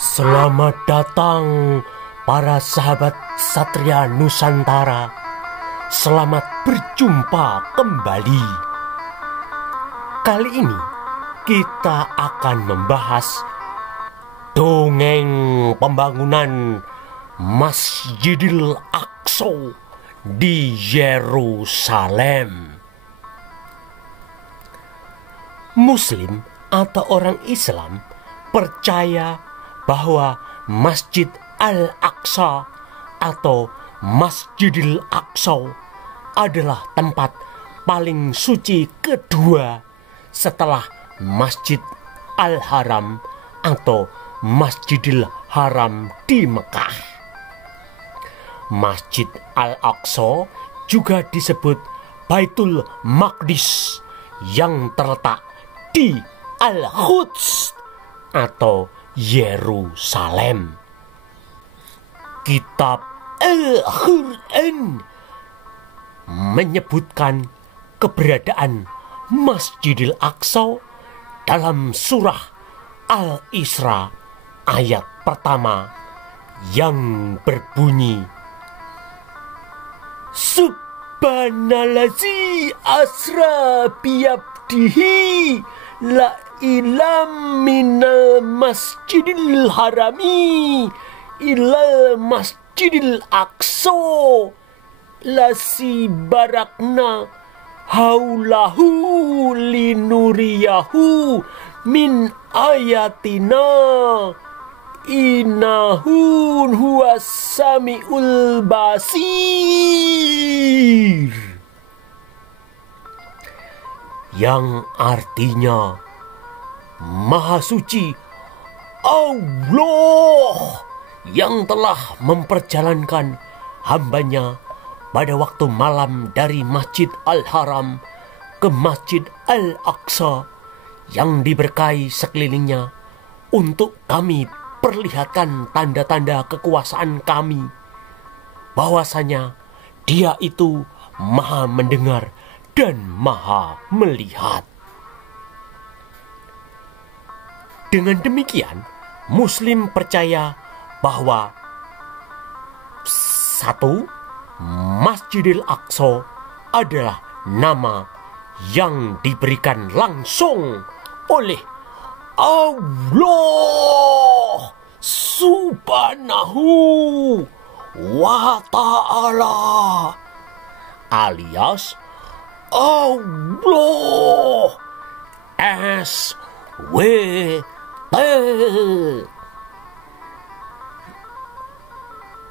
Selamat datang para sahabat Satria Nusantara. Selamat berjumpa kembali. Kali ini kita akan membahas dongeng pembangunan Masjidil Aqsa di Yerusalem. Muslim atau orang Islam percaya bahwa Masjid Al-Aqsa atau Masjidil Aqsa adalah tempat paling suci kedua setelah Masjid Al-Haram atau Masjidil Haram di Mekah. Masjid Al-Aqsa juga disebut Baitul Maqdis yang terletak di Al-Quds atau Yerusalem. Kitab Al-Quran menyebutkan keberadaan Masjidil Aqsa dalam surah Al-Isra ayat pertama yang berbunyi, Subhanallazi asra biyabdihi la ilam minal masjidil harami ilal masjidil aqsa lasi barakna haulahu linuriyahu min ayatina innahu huwas samiul basir, yang artinya Maha Suci Allah yang telah memperjalankan hambanya pada waktu malam dari Masjid Al-Haram ke Masjid Al-Aqsa yang diberkahi sekelilingnya untuk kami perlihatkan tanda-tanda kekuasaan kami, bahwasanya Dia itu Maha mendengar dan Maha melihat. Dengan demikian, Muslim percaya bahwa satu, Masjidil Aqsa adalah nama yang diberikan langsung oleh Allah Subhanahu wa ta'ala, alias Allah SWT.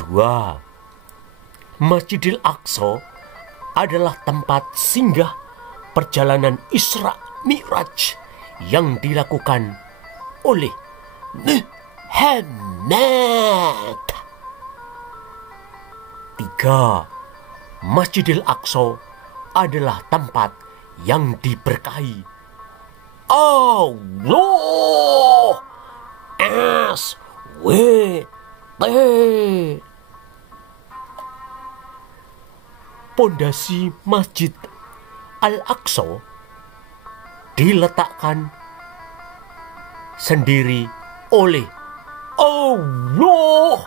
2. Masjidil Aqsa adalah tempat singgah perjalanan Isra Mi'raj yang dilakukan oleh Muhammad. 3. Masjidil Aqsa adalah tempat yang diberkahi Allah SWT. Pondasi Masjid Al-Aqsa diletakkan sendiri oleh Allah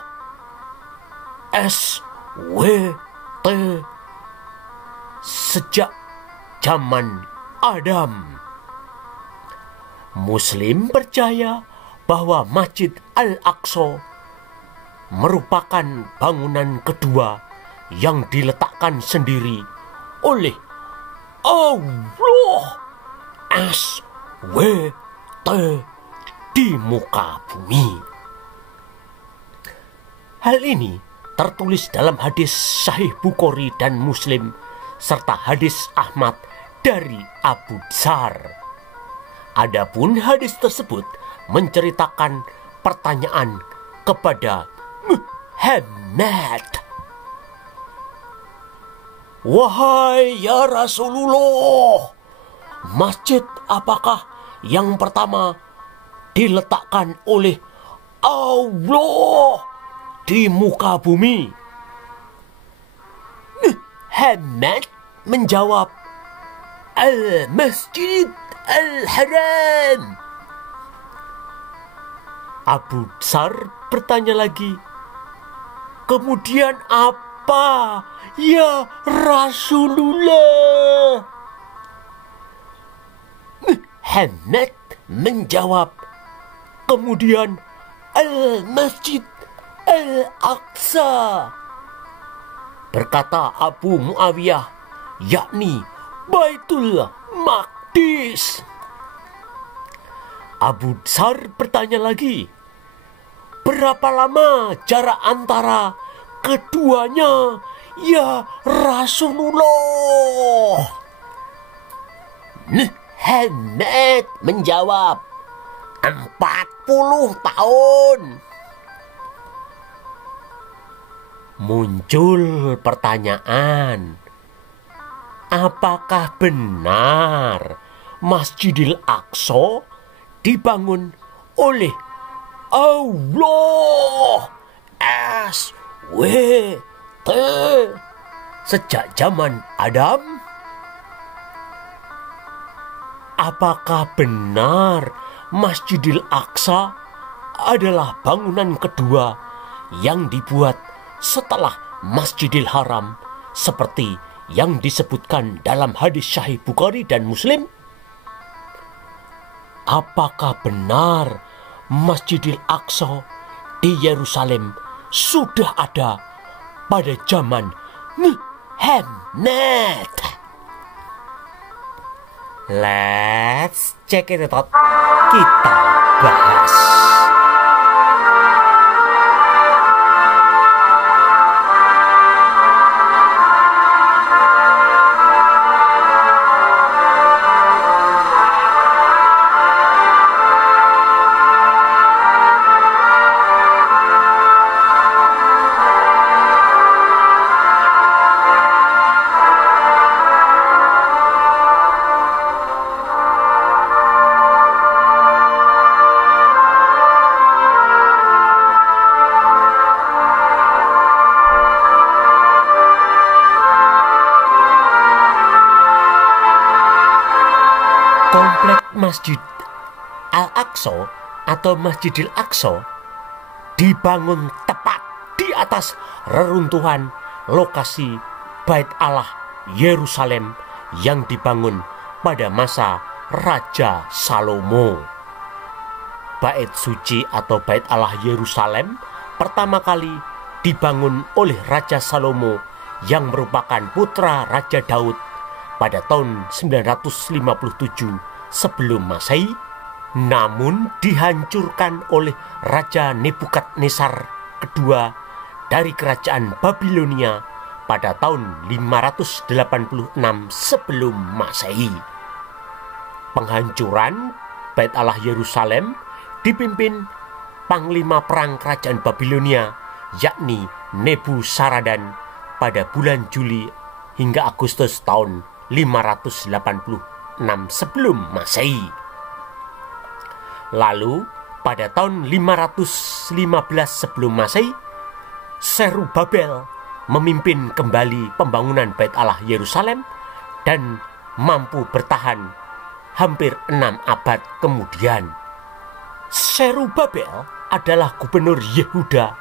SWT sejak zaman Adam. Muslim percaya bahwa Masjid Al-Aqsa merupakan bangunan kedua yang diletakkan sendiri oleh Allah SWT di muka bumi. Hal ini tertulis dalam hadis Sahih Bukhari dan Muslim serta hadis Ahmad dari Abu Dzar. Adapun hadis tersebut menceritakan pertanyaan kepada Muhammad, wahai ya Rasulullah, masjid apakah yang pertama diletakkan oleh Allah di muka bumi? Muhammad menjawab, Al-Masjid Al-Haram. Abu Dzar bertanya lagi, "Kemudian apa, ya Rasulullah?" Muhammad menjawab, "Kemudian Al-Masjid Al-Aqsa." Berkata Abu Muawiyah, yakni Baitul Maqdis. Abu Dzar bertanya lagi, "Berapa lama jarak antara keduanya, ya Rasulullah?" Muhammad menjawab, 40 tahun. Muncul pertanyaan, apakah benar Masjidil Aqsa dibangun oleh Allah SWT sejak zaman Adam? Apakah benar Masjidil Aqsa adalah bangunan kedua yang dibuat setelah Masjidil Haram seperti yang disebutkan dalam hadis Sahih Bukhari dan Muslim? Apakah benar Masjidil Aqsa di Yerusalem sudah ada pada zaman Muhammad? Let's check it out. Kita bahas. Komplek Masjid Al-Aqsa atau Masjidil Aqsa dibangun tepat di atas reruntuhan lokasi Bait Allah Yerusalem yang dibangun pada masa Raja Salomo. Bait suci atau Bait Allah Yerusalem pertama kali dibangun oleh Raja Salomo yang merupakan putra Raja Daud pada tahun 957 sebelum Masehi, namun dihancurkan oleh Raja Nebukadnezar kedua dari kerajaan Babilonia pada tahun 586 sebelum Masehi. Penghancuran Bait Allah Yerusalem dipimpin Panglima Perang Kerajaan Babilonia, yakni Nebuzaradan pada bulan Juli hingga Agustus tahun 586 sebelum Masehi. Lalu pada tahun 515 sebelum Masehi, Zerubabel memimpin kembali pembangunan Bait Allah Yerusalem dan mampu bertahan hampir 6 abad kemudian. Zerubabel adalah gubernur Yehuda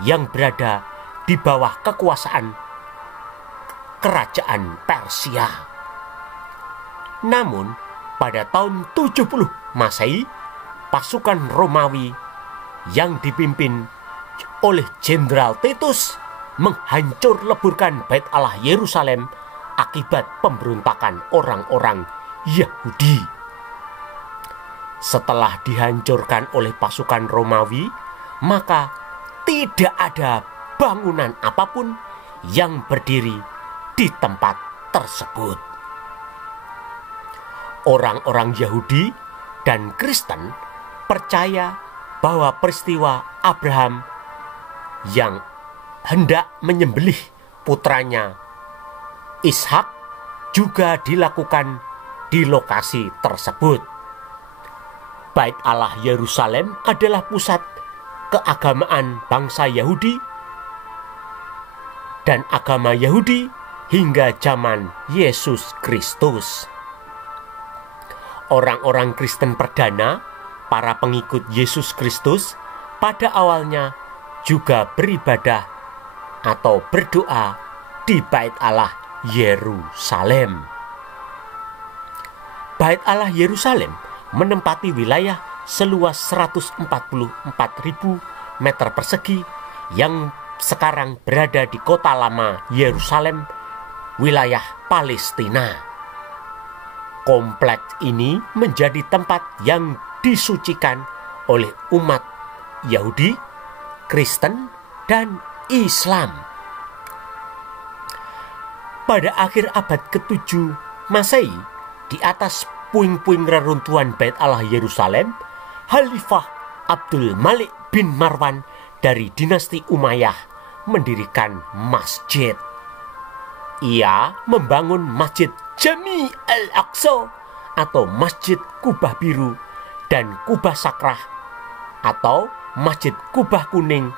yang berada di bawah kekuasaan kerajaan Persia. Namun, pada tahun 70 Masehi, pasukan Romawi yang dipimpin oleh Jenderal Titus menghancur leburkan Bait Allah Yerusalem akibat pemberontakan orang-orang Yahudi. Setelah dihancurkan oleh pasukan Romawi, maka tidak ada bangunan apapun yang berdiri di tempat tersebut. Orang-orang Yahudi dan Kristen percaya bahwa peristiwa Abraham yang hendak menyembelih putranya Ishak juga dilakukan di lokasi tersebut. Bait Allah Yerusalem adalah pusat keagamaan bangsa Yahudi dan agama Yahudi hingga zaman Yesus Kristus. Orang-orang Kristen perdana, para pengikut Yesus Kristus, pada awalnya juga beribadah atau berdoa di Bait Allah Yerusalem. Bait Allah Yerusalem menempati wilayah seluas 144.000 meter persegi yang sekarang berada di kota lama Yerusalem, wilayah Palestina. Kompleks ini menjadi tempat yang disucikan oleh umat Yahudi, Kristen, dan Islam. Pada akhir abad ke-7 Masehi, di atas puing-puing reruntuhan Bait Allah Yerusalem, Khalifah Abdul Malik bin Marwan dari dinasti Umayyah mendirikan masjid. Ia membangun Masjid Jami Al-Aqsa atau Masjid Kubah Biru dan Kubah Sakrah atau Masjid Kubah Kuning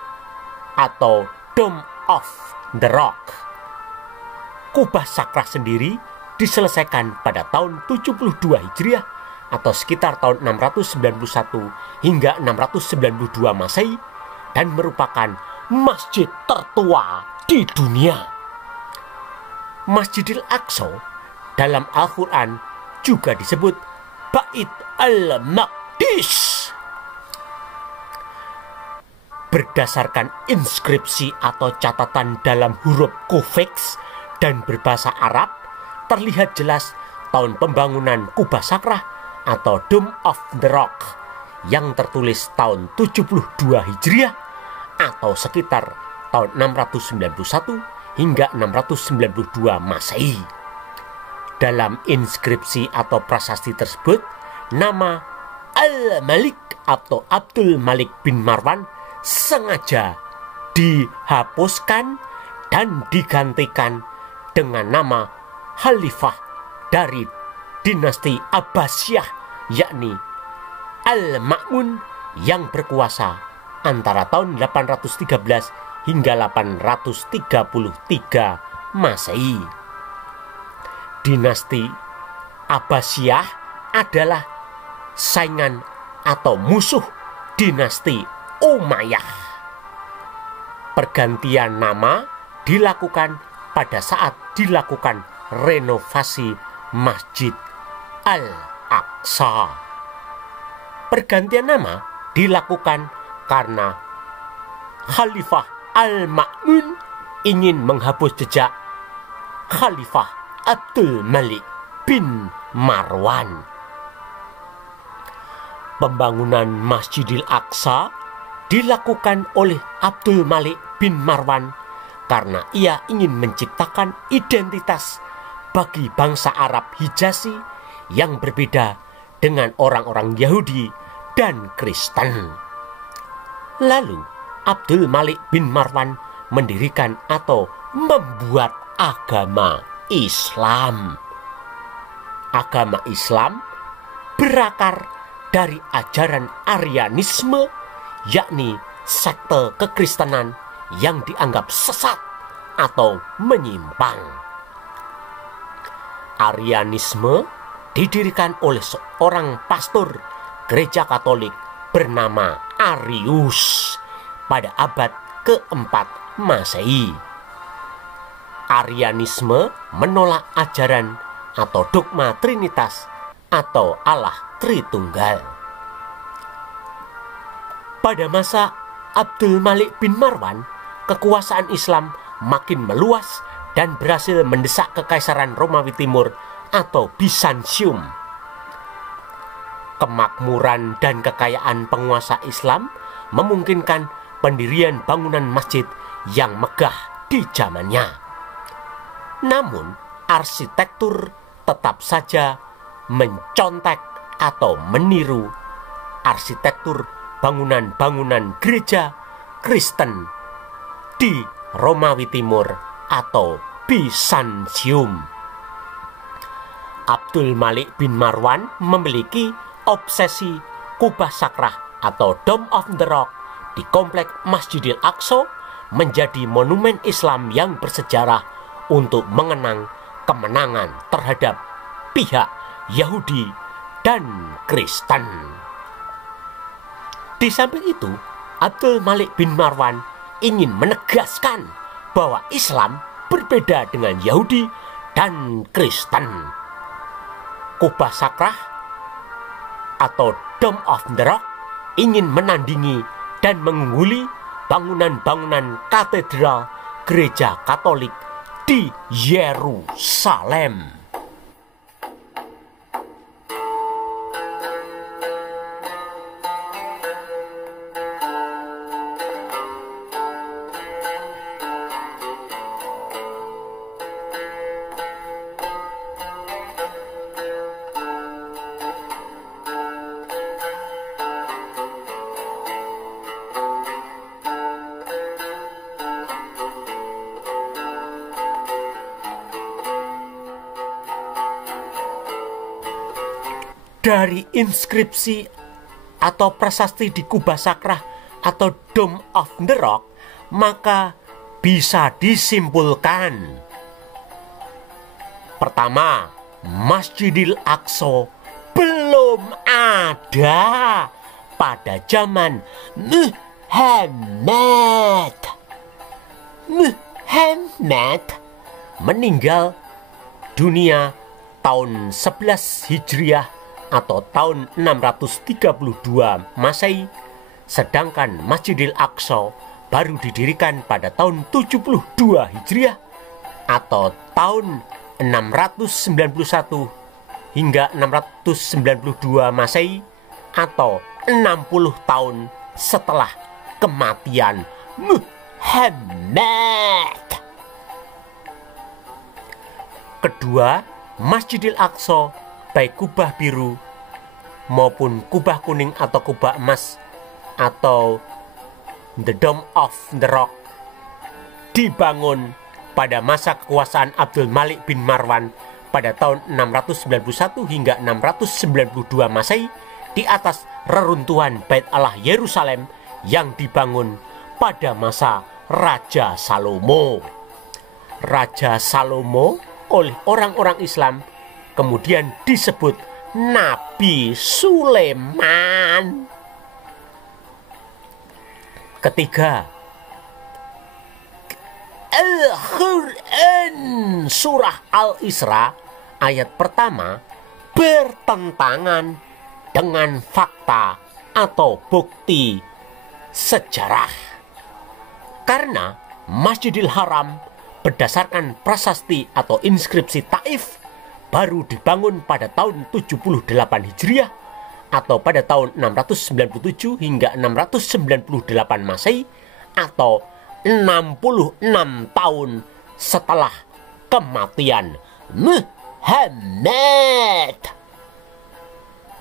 atau Dome of the Rock. Kubah Sakrah sendiri diselesaikan pada tahun 72 Hijriah atau sekitar tahun 691 hingga 692 Masehi dan merupakan masjid tertua di dunia. Masjidil Aqsa dalam Al-Quran juga disebut Bait al-Maqdis. Berdasarkan inskripsi atau catatan dalam huruf kufix dan berbahasa Arab, terlihat jelas tahun pembangunan Kubah Sakrah atau Dome of the Rock yang tertulis tahun 72 Hijriah atau sekitar tahun 691 hingga 692 Masehi. Dalam inskripsi atau prasasti tersebut, nama Al-Malik atau Abdul Malik bin Marwan sengaja dihapuskan dan digantikan dengan nama Khalifah dari dinasti Abbasiyah, yakni Al-Ma'mun yang berkuasa antara tahun 813 hingga 833 Masehi. Dinasti Abbasiyah adalah saingan atau musuh dinasti Umayyah. Pergantian nama dilakukan pada saat dilakukan renovasi Masjid Al-Aqsa. Pergantian nama dilakukan karena Khalifah Al-Ma'mun ingin menghapus jejak Khalifah Abdul Malik bin Marwan. Pembangunan Masjidil Aqsa dilakukan oleh Abdul Malik bin Marwan karena ia ingin menciptakan identitas bagi bangsa Arab Hijazi yang berbeda dengan orang-orang Yahudi dan Kristen. Lalu Abdul Malik bin Marwan mendirikan atau membuat agama Islam. Agama Islam berakar dari ajaran Aryanisme, yakni sekte kekristenan yang dianggap sesat atau menyimpang. Aryanisme didirikan oleh seorang pastor gereja Katolik bernama Arius pada abad ke-4 Masehi. Aryanisme menolak ajaran atau dogma Trinitas atau Allah Tritunggal. Pada masa Abdul Malik bin Marwan, kekuasaan Islam makin meluas dan berhasil mendesak Kekaisaran Romawi Timur atau Bizantium. Kemakmuran dan kekayaan penguasa Islam memungkinkan pendirian bangunan masjid yang megah di zamannya. Namun, arsitektur tetap saja mencontek atau meniru arsitektur bangunan-bangunan gereja Kristen di Romawi Timur atau Bizantium. Abdul Malik bin Marwan memiliki obsesi Kubah Sakrah atau Dome of the Rock di kompleks Masjidil Aqsa menjadi monumen Islam yang bersejarah untuk mengenang kemenangan terhadap pihak Yahudi dan Kristen. Di samping itu, Abdul Malik bin Marwan ingin menegaskan bahwa Islam berbeda dengan Yahudi dan Kristen. Kubah Sakrah atau Dome of the Rock ingin menandingi dan mengungguli bangunan-bangunan katedral gereja Katolik di Yerusalem. Dari inskripsi atau prasasti di Kubah Sakrah atau Dome of the Rock, maka bisa disimpulkan: pertama, Masjidil Aqsa belum ada pada zaman Muhammad. Muhammad meninggal dunia tahun 11 Hijriah atau tahun 632 Masehi, sedangkan Masjidil Aqsa baru didirikan pada tahun 72 Hijriah atau tahun 691 hingga 692 Masehi atau 60 tahun setelah kematian Muhammad. Kedua, Masjidil Aqsa, baik kubah biru maupun kubah kuning atau kubah emas atau the Dome of the Rock, dibangun pada masa kekuasaan Abdul Malik bin Marwan pada tahun 691 hingga 692 Masehi di atas reruntuhan Bait Allah Yerusalem yang dibangun pada masa Raja Salomo. Raja Salomo oleh orang-orang Islam kemudian disebut Nabi Sulaiman. Ketiga, Al-Quran Surah Al-Isra ayat pertama bertentangan dengan fakta atau bukti sejarah. Karena Masjidil Haram berdasarkan prasasti atau inskripsi Taif baru dibangun pada tahun 78 Hijriah atau pada tahun 697 hingga 698 Masehi atau 66 tahun setelah kematian Muhammad.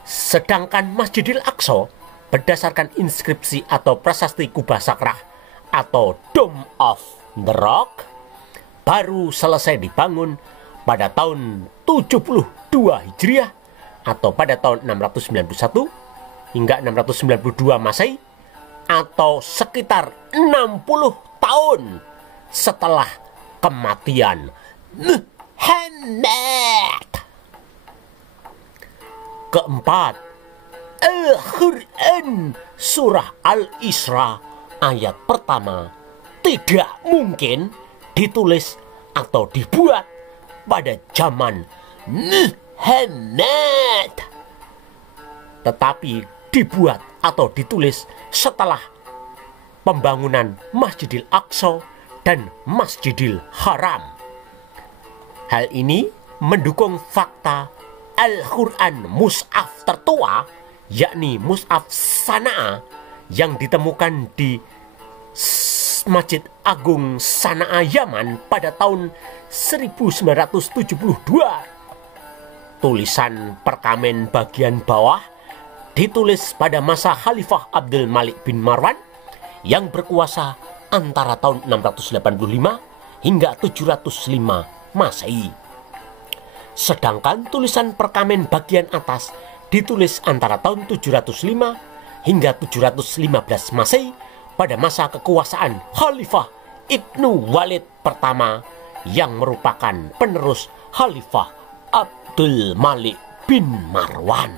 Sedangkan Masjidil Aqsa berdasarkan inskripsi atau prasasti Kubah Sakrah atau Dome of the Rock baru selesai dibangun pada tahun 72 Hijriah atau pada tahun 691 hingga 692 Masehi atau sekitar 60 tahun setelah kematian Muhammad. Keempat, Al-Quran Surah Al-Isra ayat pertama tidak mungkin ditulis atau dibuat pada zaman Muhammad, tetapi dibuat atau ditulis setelah pembangunan Masjidil Aqsa dan Masjidil Haram. Hal ini mendukung fakta Al-Quran Mushaf tertua, yakni Mushaf Sana'a yang ditemukan di Masjid Agung Sana'a Yaman pada tahun 1972. Tulisan perkamen bagian bawah ditulis pada masa Khalifah Abdul Malik bin Marwan yang berkuasa antara tahun 685 hingga 705 Masehi. Sedangkan tulisan perkamen bagian atas ditulis antara tahun 705 hingga 715 Masehi pada masa kekuasaan Khalifah Ibnu Walid pertama yang merupakan penerus Khalifah Abdul Malik bin Marwan.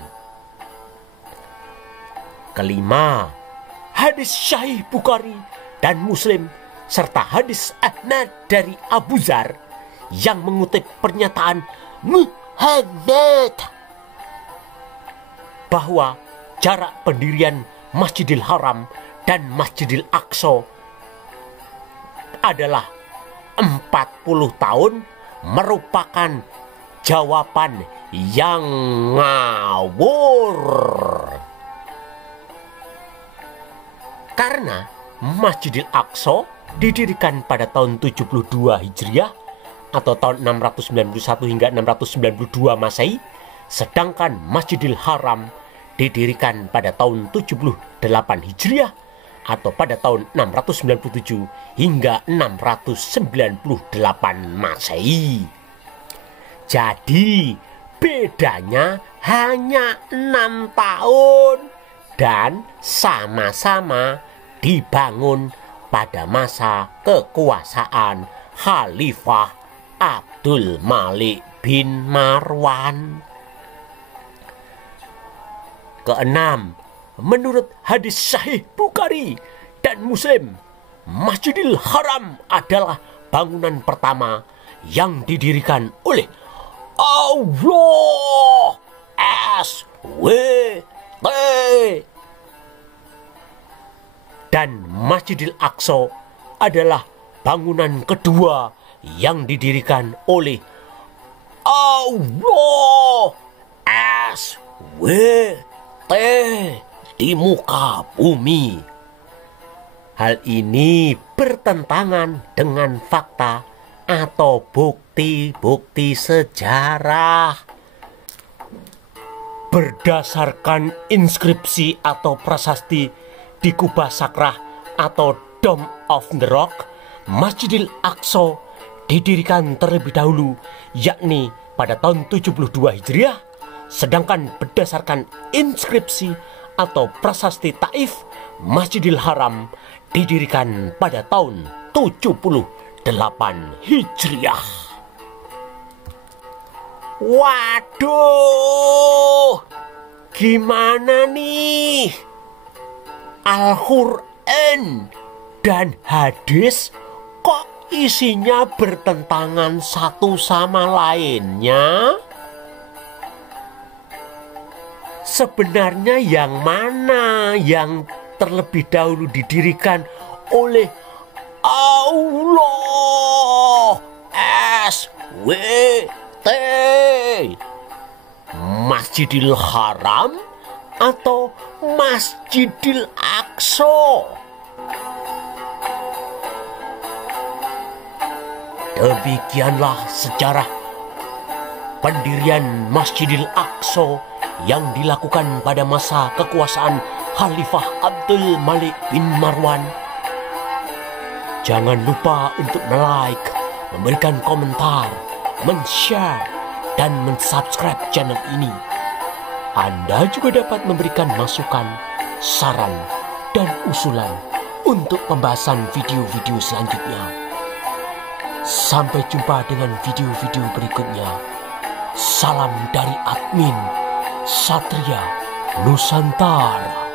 Kelima, hadis Sahih Bukhari dan Muslim, serta hadis Ahmad dari Abu Dzar yang mengutip pernyataan Muhammad bahwa jarak pendirian Masjidil Haram dan Masjidil Aqsa adalah 40 tahun merupakan jawaban yang ngawur. Karena Masjidil Aqsa didirikan pada tahun 72 Hijriah atau tahun 691 hingga 692 Masehi, sedangkan Masjidil Haram didirikan pada tahun 78 Hijriah atau pada tahun 697 hingga 698 Masehi. Jadi bedanya hanya 6 tahun dan sama-sama dibangun pada masa kekuasaan Khalifah Abdul Malik bin Marwan. Keenam, menurut hadis Sahih Bukhari dan Muslim, Masjidil Haram adalah bangunan pertama yang didirikan oleh Allah SWT, dan Masjidil Aqsa adalah bangunan kedua yang didirikan oleh Allah SWT di muka bumi. Hal ini bertentangan dengan fakta atau bukti-bukti sejarah. Berdasarkan inskripsi atau prasasti di Kubah Sakrah atau Dome of the Rock, Masjidil Aqsa didirikan terlebih dahulu, yakni pada tahun 72 Hijriah, sedangkan berdasarkan inskripsi atau prasasti Taif, Masjidil Haram didirikan pada tahun 78 Hijriah. Waduh, gimana nih? Al-Quran dan hadis kok isinya bertentangan satu sama lainnya? Sebenarnya yang mana yang terlebih dahulu didirikan oleh Allah SWT? Masjidil Haram atau Masjidil Aqsa? Demikianlah sejarah pendirian Masjidil Aqsa yang dilakukan pada masa kekuasaan Khalifah Abdul Malik bin Marwan. Jangan lupa untuk like, memberikan komentar, men-share, dan men-subscribe channel ini. Anda juga dapat memberikan masukan, saran, dan usulan untuk pembahasan video-video selanjutnya. Sampai jumpa dengan video-video berikutnya. Salam dari admin Satria Nusantara.